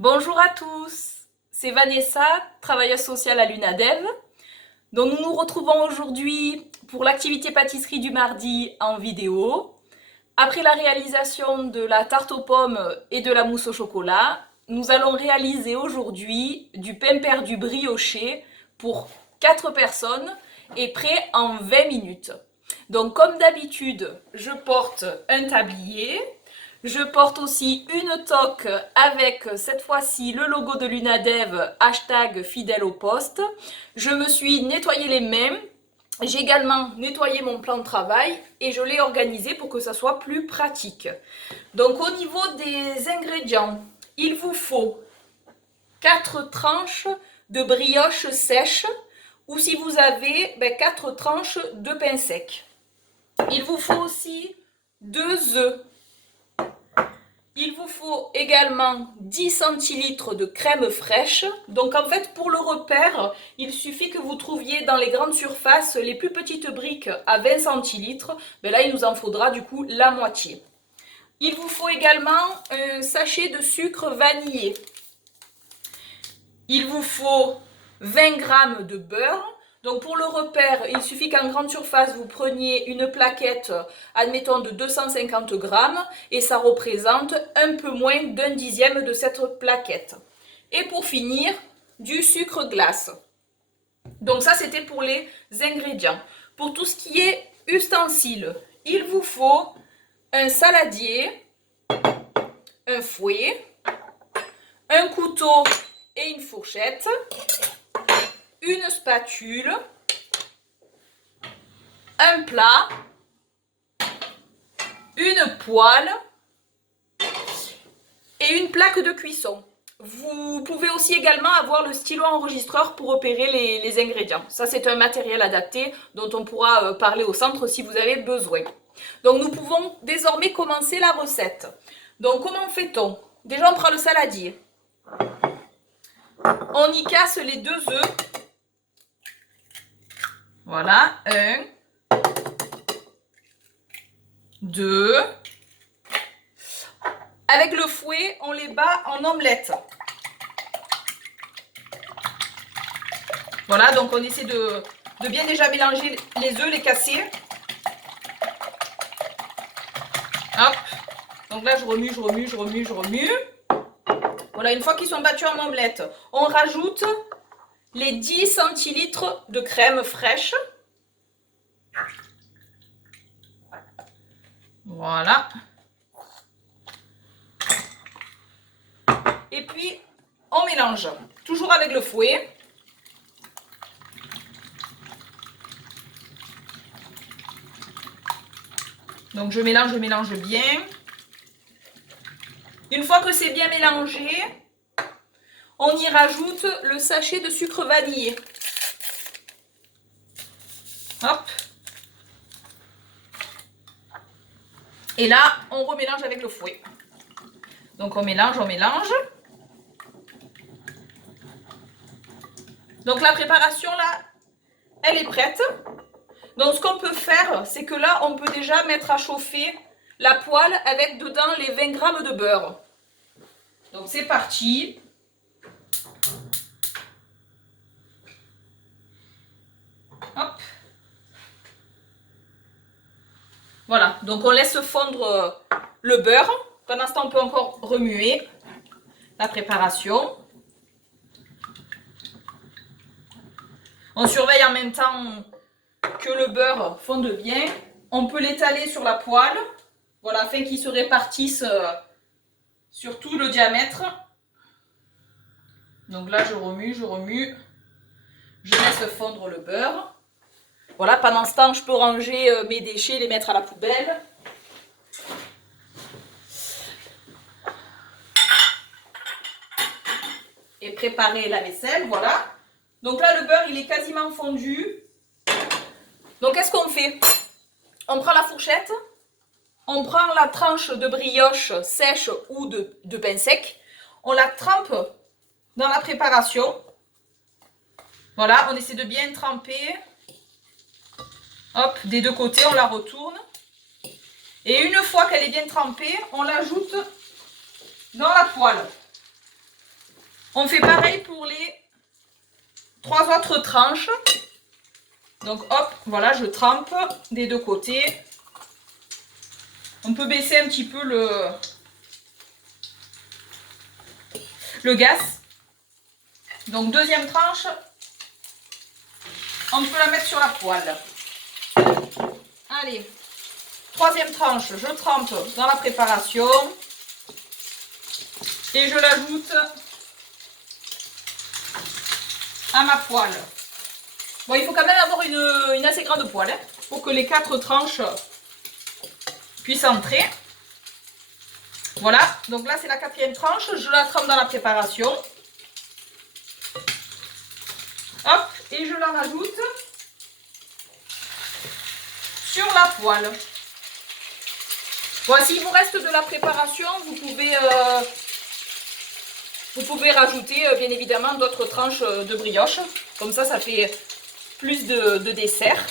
Bonjour à tous, c'est Vanessa, travailleuse sociale à l'UNADEV. Donc nous nous retrouvons aujourd'hui pour l'activité pâtisserie du mardi en vidéo. Après la réalisation de la tarte aux pommes et de la mousse au chocolat, nous allons réaliser aujourd'hui du pain perdu brioché pour 4 personnes et prêt en 20 minutes. Donc comme d'habitude, je porte un tablier. Je porte aussi une toque avec cette fois-ci le logo de l'UNADEV, hashtag fidèle au poste. Je me suis nettoyé les mains. J'ai également nettoyé mon plan de travail et je l'ai organisé pour que ça soit plus pratique. Donc au niveau des ingrédients, il vous faut 4 tranches de brioche sèche ou si vous avez 4 tranches de pain sec. Il vous faut aussi 2 œufs. Il vous faut également 10 centilitres de crème fraîche. Donc en fait pour le repère, il suffit que vous trouviez dans les grandes surfaces les plus petites briques à 20 centilitres. Là il nous en faudra du coup la moitié. Il vous faut également un sachet de sucre vanillé. Il vous faut 20 g de beurre. Donc pour le repère, il suffit qu'en grande surface, vous preniez une plaquette, admettons de 250 g, et ça représente un peu moins d'un dixième de cette plaquette. Et pour finir, du sucre glace. Donc ça, c'était pour les ingrédients. Pour tout ce qui est ustensiles, il vous faut un saladier, un fouet, un couteau et une fourchette, une spatule, un plat, une poêle et une plaque de cuisson. Vous pouvez aussi également avoir le stylo enregistreur pour repérer les ingrédients. Ça, c'est un matériel adapté dont on pourra parler au centre si vous avez besoin. Donc, nous pouvons désormais commencer la recette. Donc, comment fait-on? Déjà, on prend le saladier. On y casse les 2 œufs. Voilà, 1, 2. Avec le fouet, on les bat en omelette. Voilà, donc on essaie de bien déjà mélanger les œufs, les casser. Hop. Donc là, je remue. Voilà, une fois qu'ils sont battus en omelette, on rajoute les 10 centilitres de crème fraîche. Voilà. Et puis, on mélange, toujours avec le fouet. Donc, je mélange bien. Une fois que c'est bien mélangé, on y rajoute le sachet de sucre vanillé. Hop. Et là, on remélange avec le fouet. Donc, on mélange. Donc, la préparation, là, elle est prête. Donc, ce qu'on peut faire, c'est que là, on peut déjà mettre à chauffer la poêle avec dedans les 20 g de beurre. Donc, c'est parti. Hop. Voilà, donc on laisse fondre le beurre. Pendant ce temps, on peut encore remuer la préparation. On surveille en même temps que le beurre fonde bien. On peut l'étaler sur la poêle, voilà, afin qu'il se répartisse sur tout le diamètre. Donc là, je remue. Je laisse fondre le beurre. Voilà, pendant ce temps, je peux ranger mes déchets, les mettre à la poubelle. Et préparer la vaisselle, voilà. Donc là, le beurre, il est quasiment fondu. Donc, qu'est-ce qu'on fait? On prend la fourchette, on prend la tranche de brioche sèche ou de pain sec, on la trempe dans la préparation. Voilà, on essaie de bien tremper. Hop, des deux côtés, on la retourne. Et une fois qu'elle est bien trempée, on l'ajoute dans la poêle. On fait pareil pour les 3 autres tranches. Donc hop, voilà, je trempe des deux côtés. On peut baisser un petit peu le gaz. Donc deuxième tranche, on peut la mettre sur la poêle. Allez, troisième tranche, je trempe dans la préparation et je l'ajoute à ma poêle. Bon, il faut quand même avoir une assez grande poêle pour que les 4 tranches puissent entrer. Voilà, donc là c'est la 4e tranche, je la trempe dans la préparation. Hop, et je la rajoute sur la poêle. Bon, s'il vous reste de la préparation, vous pouvez rajouter bien évidemment d'autres tranches de brioche. Comme ça fait plus de dessert.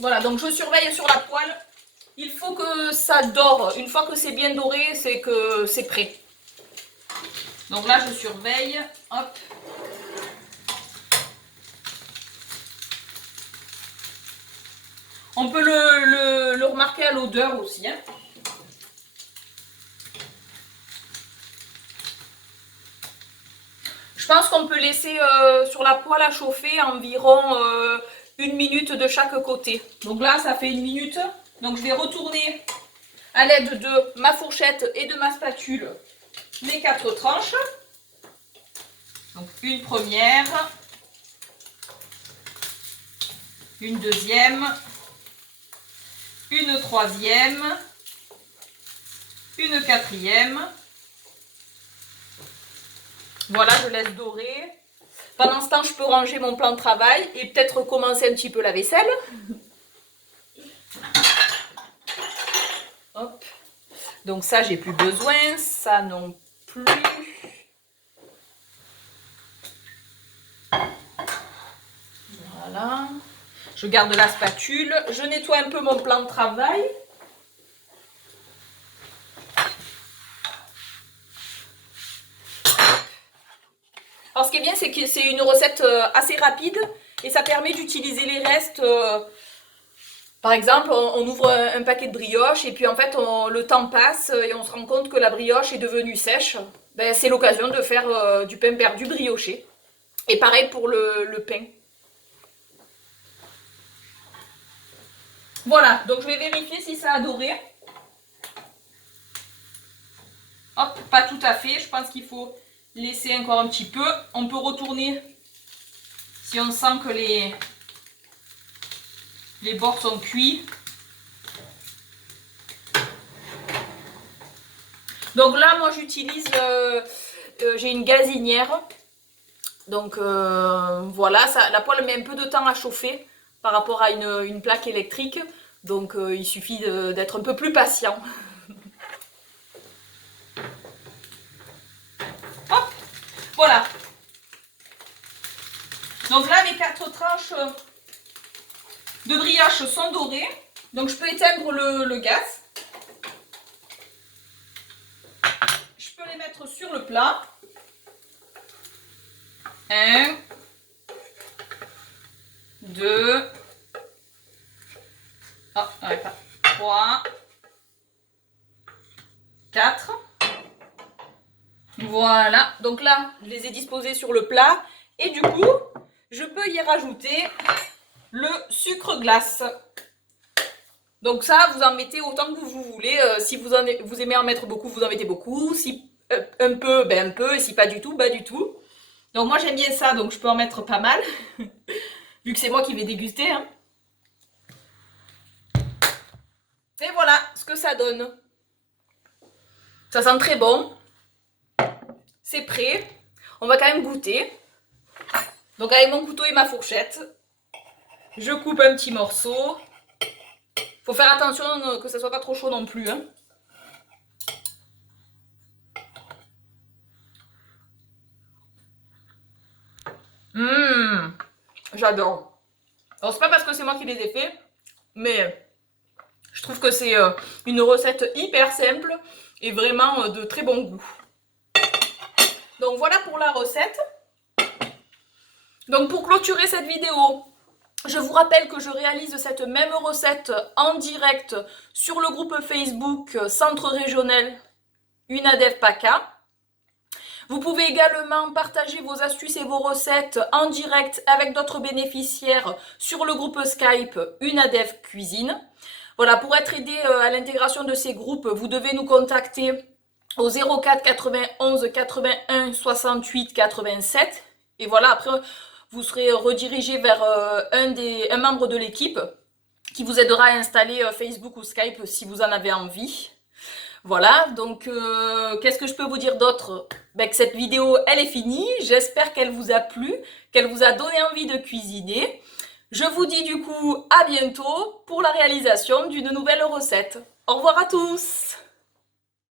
Voilà, donc je surveille sur la poêle. Il faut que ça dore. Une fois que c'est bien doré, c'est que c'est prêt. Donc là, je surveille. Hop. On peut le remarquer à l'odeur aussi. Hein. Je pense qu'on peut laisser sur la poêle à chauffer environ 1 minute de chaque côté. Donc là, ça fait 1 minute. Donc je vais retourner à l'aide de ma fourchette et de ma spatule les 4 tranches. Donc une première, une deuxième, une troisième, une quatrième. Voilà, je laisse dorer. Pendant ce temps, je peux ranger mon plan de travail et peut-être commencer un petit peu la vaisselle. Hop. Donc ça, j'ai plus besoin. Ça non plus. Voilà. Je garde la spatule. Je nettoie un peu mon plan de travail. Alors ce qui est bien, c'est que c'est une recette assez rapide et ça permet d'utiliser les restes. Par exemple, on ouvre un paquet de brioches et puis en fait le temps passe et on se rend compte que la brioche est devenue sèche. Ben, c'est l'occasion de faire du pain perdu brioché. Et pareil pour le pain. Voilà, donc je vais vérifier si ça a doré. Hop, pas tout à fait, je pense qu'il faut laisser encore un petit peu. On peut retourner si on sent que les bords sont cuits. Donc là, moi j'utilise, j'ai une gazinière. Donc voilà, la poêle met un peu de temps à chauffer par rapport à une plaque électrique. Donc il suffit d'être un peu plus patient. Hop, voilà. Donc là, mes 4 tranches de brioche sont dorées. Donc je peux éteindre le gaz. Je peux les mettre sur le plat. 1, 2, 3, 4. Voilà, donc là, je les ai disposés sur le plat. Et du coup, je peux y rajouter le sucre glace. Donc ça, vous en mettez autant que vous voulez. Si vous aimez en mettre beaucoup, vous en mettez beaucoup. Si un peu, ben un peu. Et si pas du tout, du tout. Donc moi, j'aime bien ça, donc je peux en mettre pas mal. Vu que c'est moi qui vais déguster. Hein. Et voilà ce que ça donne. Ça sent très bon. C'est prêt. On va quand même goûter. Donc avec mon couteau et ma fourchette, je coupe un petit morceau. Faut faire attention que ça soit pas trop chaud non plus. Hein. J'adore. Alors c'est pas parce que c'est moi qui les ai fait, mais je trouve que c'est une recette hyper simple et vraiment de très bon goût. Donc voilà pour la recette. Donc pour clôturer cette vidéo, je vous rappelle que je réalise cette même recette en direct sur le groupe Facebook Centre Régional UNADEV PACA. Vous pouvez également partager vos astuces et vos recettes en direct avec d'autres bénéficiaires sur le groupe Skype UNADEV Cuisine. Voilà, pour être aidé à l'intégration de ces groupes, vous devez nous contacter au 04 91 81 68 87. Et voilà, après, vous serez redirigé vers un membre de l'équipe qui vous aidera à installer Facebook ou Skype si vous en avez envie. Voilà, donc qu'est-ce que je peux vous dire d'autre? Que cette vidéo, elle est finie. J'espère qu'elle vous a plu, qu'elle vous a donné envie de cuisiner. Je vous dis du coup à bientôt pour la réalisation d'une nouvelle recette. Au revoir à tous!